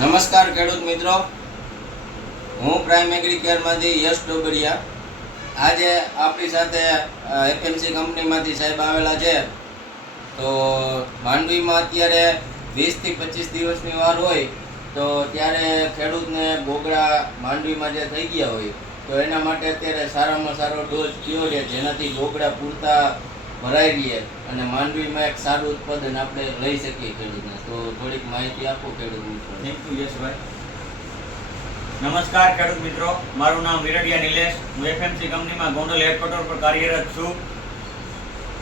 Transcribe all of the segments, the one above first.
નમસ્કાર ખેડૂત મિત્રો, હું પ્રાઇમ એગ્રી કેરમાંથી યશ ડોબરિયા. આજે આપણી સાથે એફએમસી કંપનીમાંથી સાહેબ આવેલા છે. તો માંડવીમાં અત્યારે 20 થી 25 દિવસની વાર હોય તો ત્યારે ખેડૂતને ગોગડા માંડવીમાં જે થઈ ગયા હોય તો એના માટે અત્યારે સારામાં સારો ડોઝ કયો છે જેનાથી ગોગડા પૂરતા ભરાઈ રહીએ અને માંડવીમાં એક સારું ઉત્પાદન આપણે લઈ શકીએ ખેડૂતને. તો થોડીક માહિતી આપો ખેડૂત મિત્રો. થેન્ક યુ યશભાઈ. નમસ્કાર ખેડૂત મિત્રો, મારું નામ વિરડિયા નિલેશ. હું એફએમસી કંપનીમાં ગોંડલ હેડક્વાર્ટર પર કાર્યરત છું.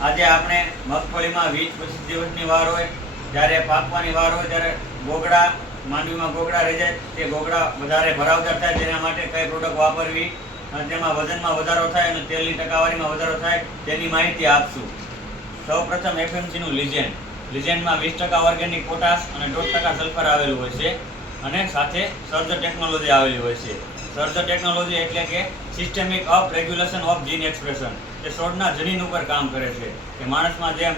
આજે આપણે મગફળીમાં 20-25 દિવસની વાર હોય જ્યારે પાકવાની વાર હોય ત્યારે ગોગડા માંડવીમાં ગોગડા રહી જાય, તે ગોગડા વધારે ભરાવદાર થાય તેના માટે કઈ પ્રોડક્ટ વાપરવી અને તેમાં વજનમાં વધારો થાય અને તેલની ટકાવારીમાં વધારો થાય તેની માહિતી આપશું. સૌપ્રથમ એફએમસીનું લિજેન્ડમાં 20% ઓર્ગેનિક પોટાશ અને 1.5% સલ્ફર આવેલું હોય છે અને સાથે સર્જ ટેકનોલોજી આવેલી હોય છે. સર્જ ટેકનોલોજી એટલે કે systemic of regulation of gene expression. તે છોડના જનીન ઉપર કામ કરે છે કે માણસમાં જેમ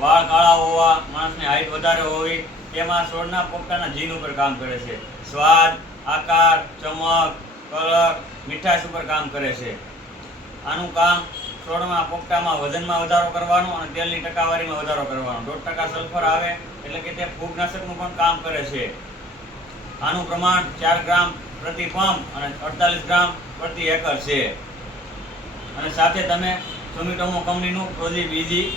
વાળ કાળા હોવા, માણસની હાઇટ વધારે હોવી, તેમાં છોડના પોપટાના જીન ઉપર કામ કરે છે. સ્વાદ, આકાર, ચમક, કલર, મીઠાશ ઉપર કામ કરે છે. આનું કામ છોડમાં પોપટામાં વજનમાં વધારો કરવાનો અને તેલની ટકાવારીમાં વધારો કરવાનો. 1.5% સલ્ફર આવે એટલે કે તે ફૂગનાશકનું પણ કામ કરે છે. આનું પ્રમાણ 4 ગ્રામ પ્રતિ પંપ અને 48 ગ્રામ પ્રતિ એકર છે. અને સાથે તમે સુમિટોમો કંપનીનું પ્રોજી બીજી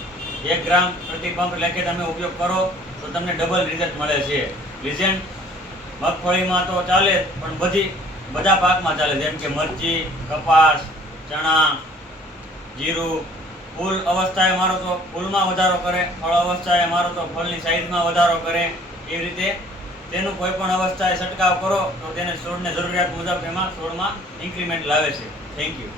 1 ગ્રામ પ્રતિ પંપ લેખે તમે ઉપયોગ કરો તો તમને ડબલ રિઝલ્ટ મળે છે. લિજેન્ડ મગફળીમાં તો ચાલે પણ બધા પાકમાં ચાલે, જેમ કે મરચી, કપાસ, ચણા, જીરું. ફૂલ અવસ્થાએ મારો તો ફૂલમાં વધારો કરે, ફળ અવસ્થાએ મારો તો ફળની સાઇઝમાં વધારો કરે. એ રીતે તેનું કોઈ પણ અવસ્થાએ છંટકાવ કરો તો તેને છોડને જરૂરિયાત મુજબ એમાં છોડમાં ઇન્ક્રીમેન્ટ લાવે છે. Thank you.